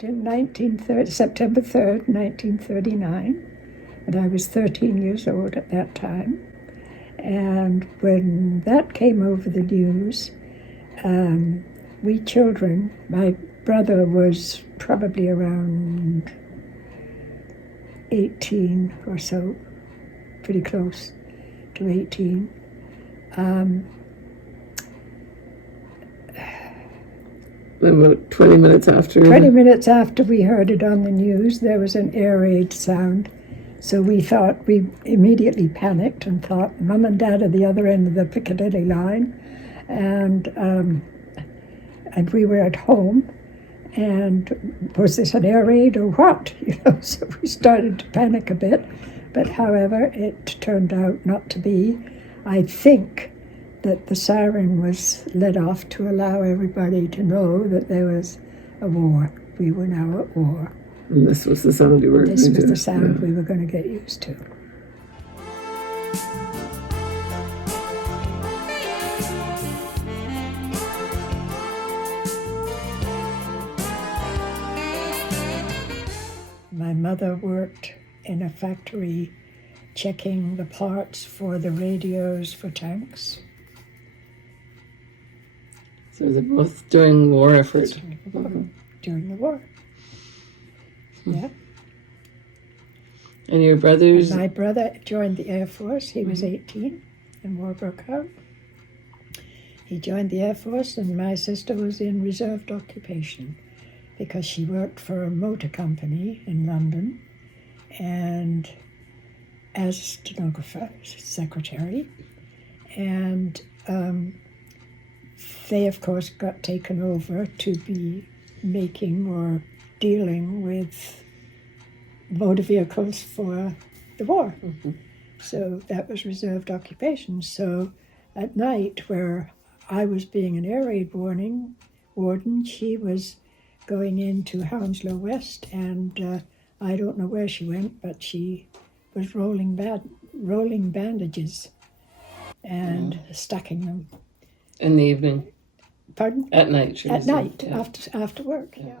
that in September 3rd, 1939, and I was 13 years old at that time. And when that came over the news, we children, my brother was probably around 18 or so, pretty close to 18. About 20 minutes after? 20 minutes after we heard it on the news, there was an air raid sound. So we immediately panicked and thought, Mum and Dad are the other end of the Piccadilly line. And we were at home. And was this an air raid or what? So we started to panic a bit. But however, it turned out not to be. I think that the siren was let off to allow everybody to know that there was a war. We were now at war. And this was the sound you were This was the sound we were going to get used to. My mother worked in a factory checking the parts for the radios for tanks. So they're both during war effort. During the war. Yeah. And your brothers? And my brother joined the Air Force. He was 18 and war broke out. He joined the Air Force, and my sister was in reserved occupation because she worked for a motor company in London and as a stenographer, secretary. And they, of course, got taken over to be making or dealing with motor vehicles for the war. Mm-hmm. So that was reserved occupation. So at night, where I was being an air raid warden, she was going into Hounslow West, and I don't know where she went, but she was rolling bandages and stacking them. In the evening? Pardon? At night, At night, yeah. After work, yeah.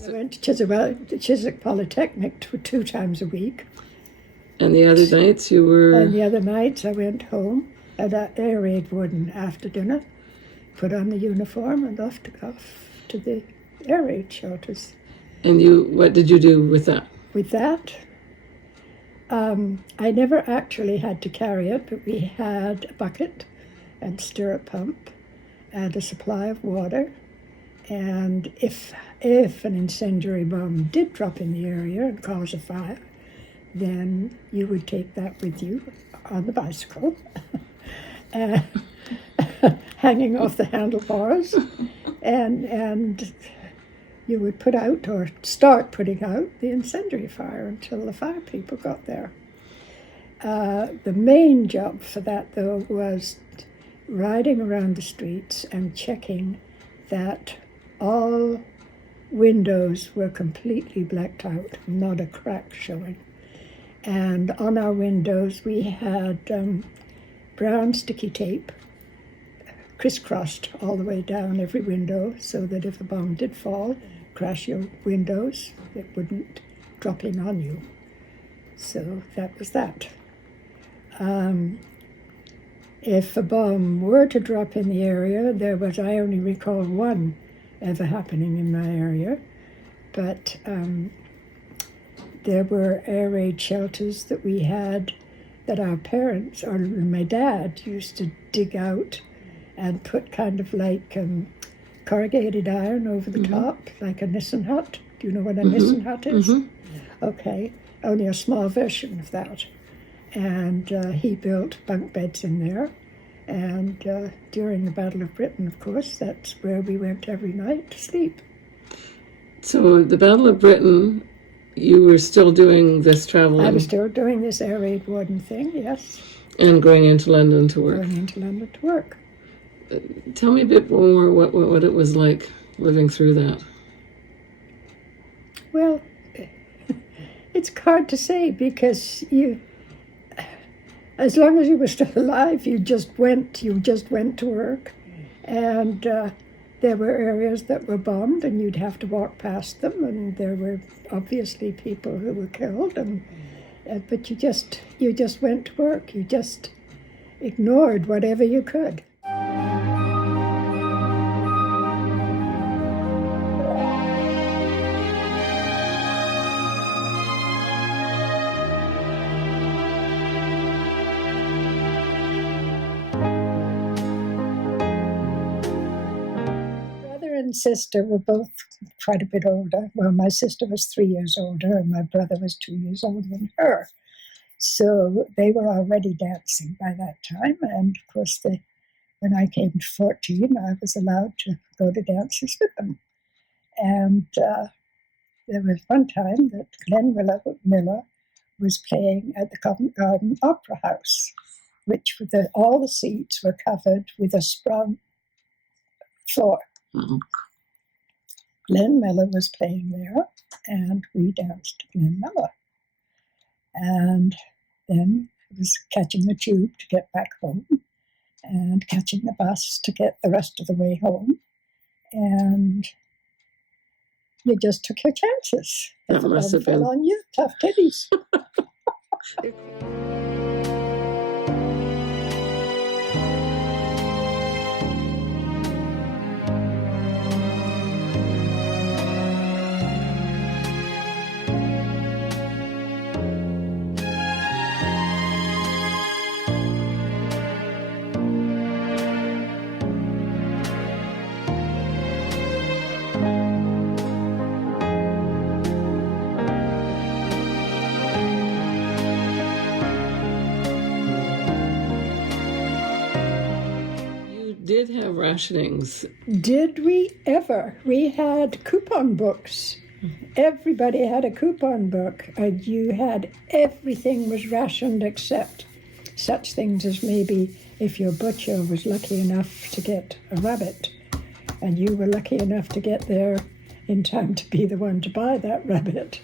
I went to Chiswick Polytechnic 2 times a week. And the other nights you were? And the other nights I went home at an air raid warden after dinner, put on the uniform and off to the air raid shelters. And what did you do with that? With that, I never actually had to carry it, but we had a bucket and stirrup pump and a supply of water. And if an incendiary bomb did drop in the area and cause a fire, then you would take that with you on the bicycle, hanging off the handlebars, and you would put out or start putting out the incendiary fire until the fire people got there. The main job for that, though, was riding around the streets and checking that all windows were completely blacked out, not a crack showing. And on our windows we had brown sticky tape crisscrossed all the way down every window so that if a bomb did fall, crash your windows, it wouldn't drop in on you. So that was that. If a bomb were to drop in the area, I only recall one ever happening in my area, but there were air raid shelters that we had that our parents, or my dad, used to dig out and put kind of like corrugated iron over the top, like a Nissen hut. Do you know what a Nissen hut is? Mm-hmm. Okay, only a small version of that. And he built bunk beds in there. And during the Battle of Britain, of course, that's where we went every night to sleep. So the Battle of Britain, you were still doing this traveling? I was still doing this air raid warden thing, yes. And going into London to work? Going into London to work. Tell me a bit more what it was like living through that. Well, it's hard to say because as long as you were still alive, you just went to work, and there were areas that were bombed, and you'd have to walk past them, and there were obviously people who were killed, and but you just went to work. You just ignored whatever you could. And sister were both quite a bit older. Well, my sister was 3 years older and my brother was 2 years older than her. So they were already dancing by that time. And of course, when I came to 14, I was allowed to go to dances with them. And there was one time that Glenn Miller was playing at the Covent Garden Opera House, which all the seats were covered with a sprung floor. Mm-hmm. Glenn Miller was playing there, and we danced to Glenn Miller. And then it was catching the tube to get back home, and catching the bus to get the rest of the way home. And you just took your chances. That must have been fell on you, tough titties. Did have rationings. Did we ever? We had coupon books. Everybody had a coupon book, and you had everything was rationed except such things as maybe if your butcher was lucky enough to get a rabbit, and you were lucky enough to get there in time to be the one to buy that rabbit,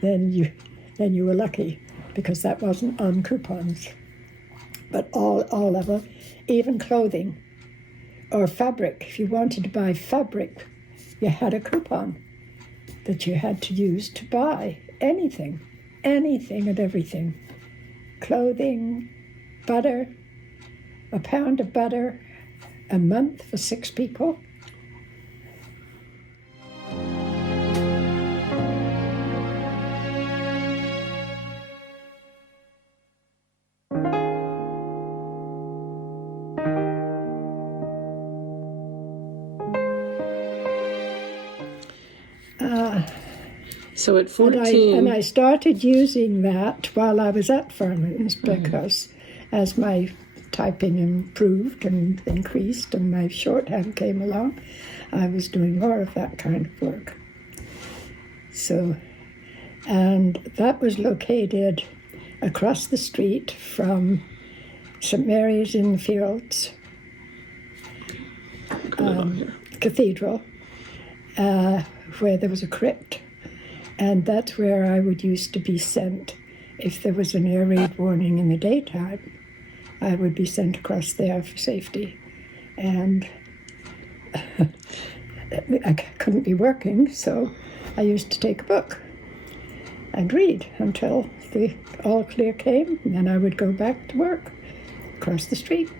then you were lucky, because that wasn't on coupons. But all of it, even clothing or fabric. If you wanted to buy fabric, you had a coupon that you had to use to buy anything and everything. Clothing, butter, a pound of butter a month for 6 people. So at 14... And I started using that while I was at WRENs, because as my typing improved and increased and my shorthand came along, I was doing more of that kind of work. So, and that was located across the street from St. Mary's in the Fields Cathedral, where there was a crypt. And that's where I would used to be sent. If there was an air raid warning in the daytime, I would be sent across there for safety. And I couldn't be working, so I used to take a book and read until the all clear came, and then I would go back to work across the street.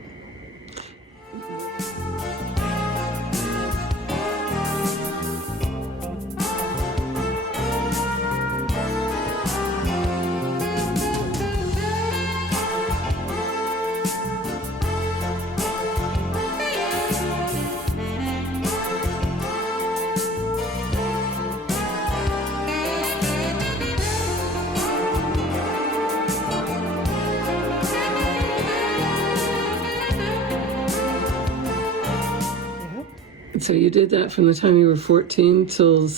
So you did that from the time you were 14 till...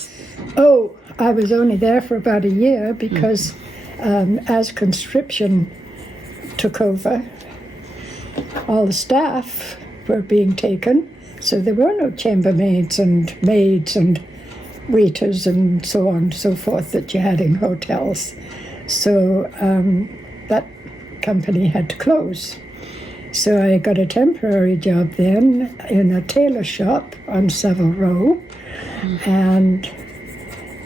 Oh, I was only there for about a year because as conscription took over, all the staff were being taken, so there were no chambermaids and maids and waiters and so on and so forth that you had in hotels. So that company had to close. So I got a temporary job then in a tailor shop on Savile Row, and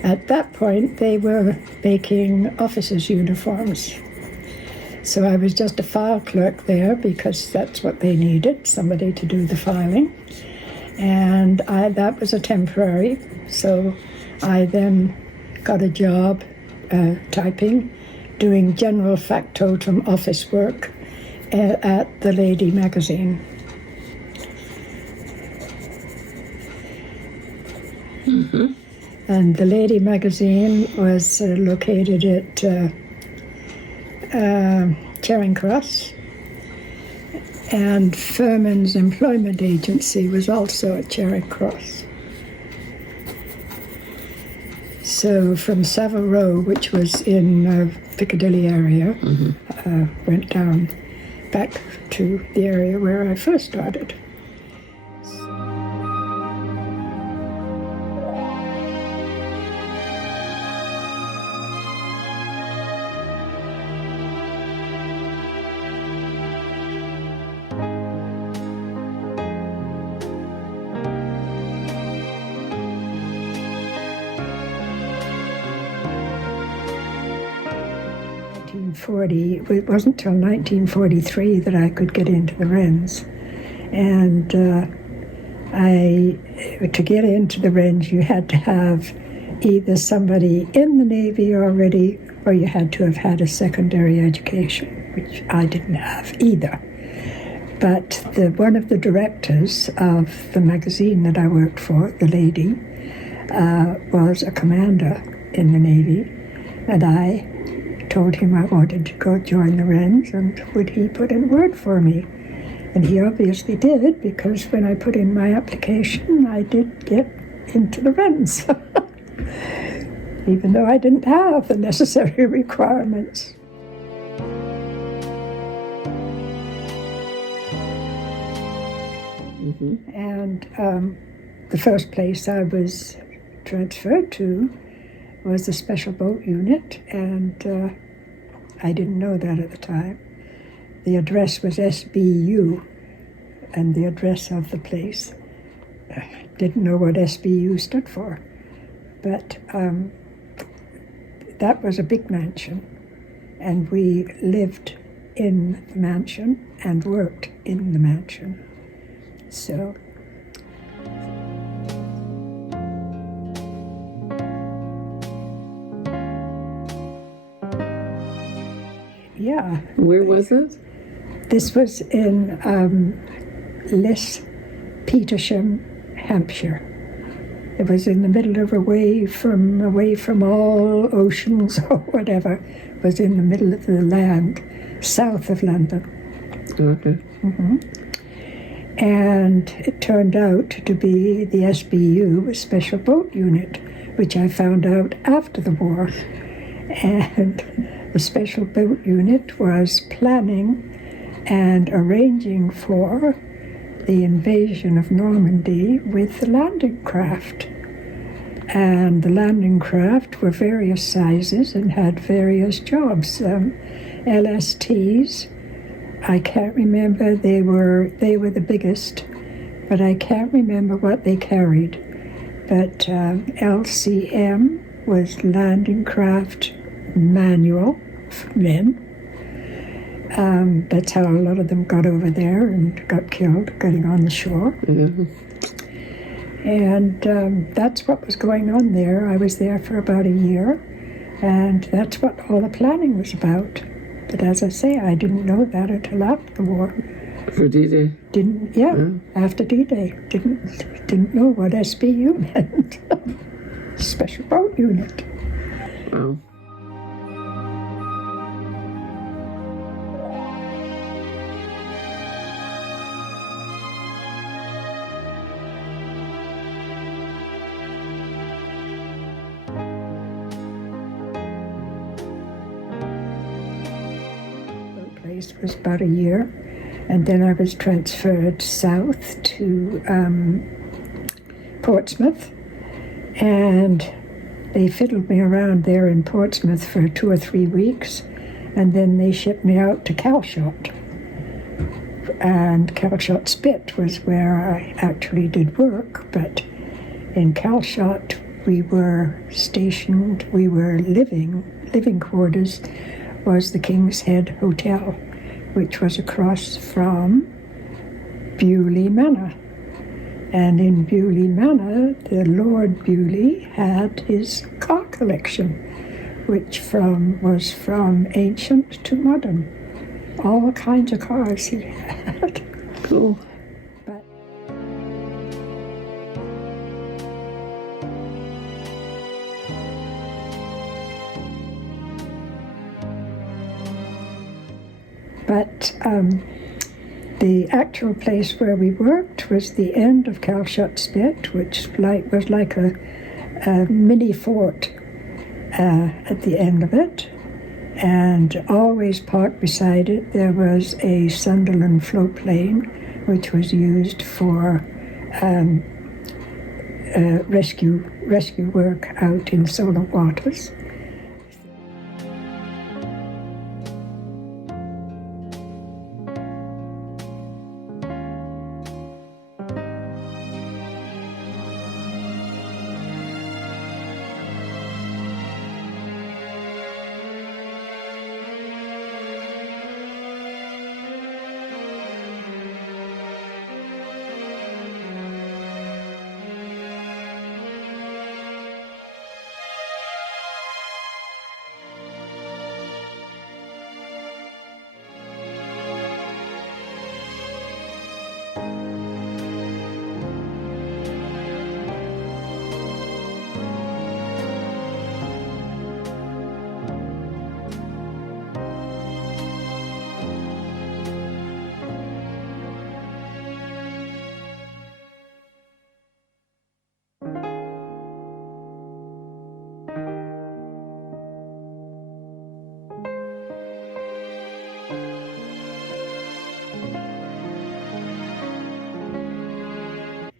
at that point they were making officers' uniforms. So I was just a file clerk there because that's what they needed, somebody to do the filing. And that was a temporary, so I then got a job typing, doing general factotum office work at the Lady magazine. Mm-hmm. And the Lady magazine was located at Charing Cross, and Furman's Employment Agency was also at Charing Cross. So from Savile Row, which was in Piccadilly area, went down back to the area where I first started. It wasn't until 1943 that I could get into the WRENs. And to get into the WRENs, you had to have either somebody in the Navy already, or you had to have had a secondary education, which I didn't have either. But one of the directors of the magazine that I worked for, the Lady, was a commander in the Navy, and I told him I wanted to go join the WRENs, and would he put in a word for me? And he obviously did, because when I put in my application, I did get into the WRENs, even though I didn't have the necessary requirements. Mm-hmm. And the first place I was transferred to was the Special Boat Unit, and I didn't know that at the time. The address was SBU, and the address of the place. I didn't know what SBU stood for, but that was a big mansion, and we lived in the mansion and worked in the mansion. So yeah. Where was it? This was in Liss, Petersham, Hampshire. It was in the middle of away from all oceans or whatever. It was in the middle of the land, south of London. Okay. Mm-hmm. And it turned out to be the SBU, a Special Boat Unit, which I found out after the war. And the Special Boat Unit was planning and arranging for the invasion of Normandy with the landing craft. And the landing craft were various sizes and had various jobs. LSTs, I can't remember, they were the biggest, but I can't remember what they carried. But LCM was landing craft manual for men. That's how a lot of them got over there and got killed getting on the shore. Mm-hmm. And that's what was going on there. I was there for about a year, and that's what all the planning was about. But as I say, I didn't know that until after the war. For D-Day? After D-Day. Didn't know what SBU meant. Special Boat Unit. Wow. Was about a year, and then I was transferred south to Portsmouth, and they fiddled me around there in Portsmouth for 2 or 3 weeks, And then they shipped me out to Calshot. And Calshot Spit was where I actually did work, but in Calshot we were stationed, we were living quarters was the King's Head Hotel, which was across from Bewley Manor. And in Bewley Manor, the Lord Bewley had his car collection, which was from ancient to modern. All kinds of cars he had. Cool. But the actual place where we worked was the end of Calshot Spit, which was like a mini fort at the end of it. And always parked beside it, there was a Sunderland floatplane, which was used for rescue work out in solar waters.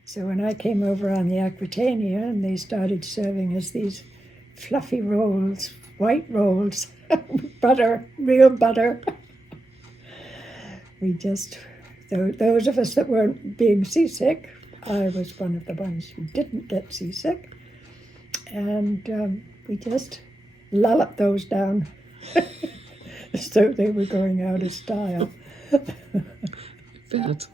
So when I came over on the Aquitania and they started serving us these fluffy rolls, white rolls, butter, real butter, we just, those of us that weren't being seasick, I was one of the ones who didn't get seasick, and we just lolloped those down as though they were going out of style. Bet.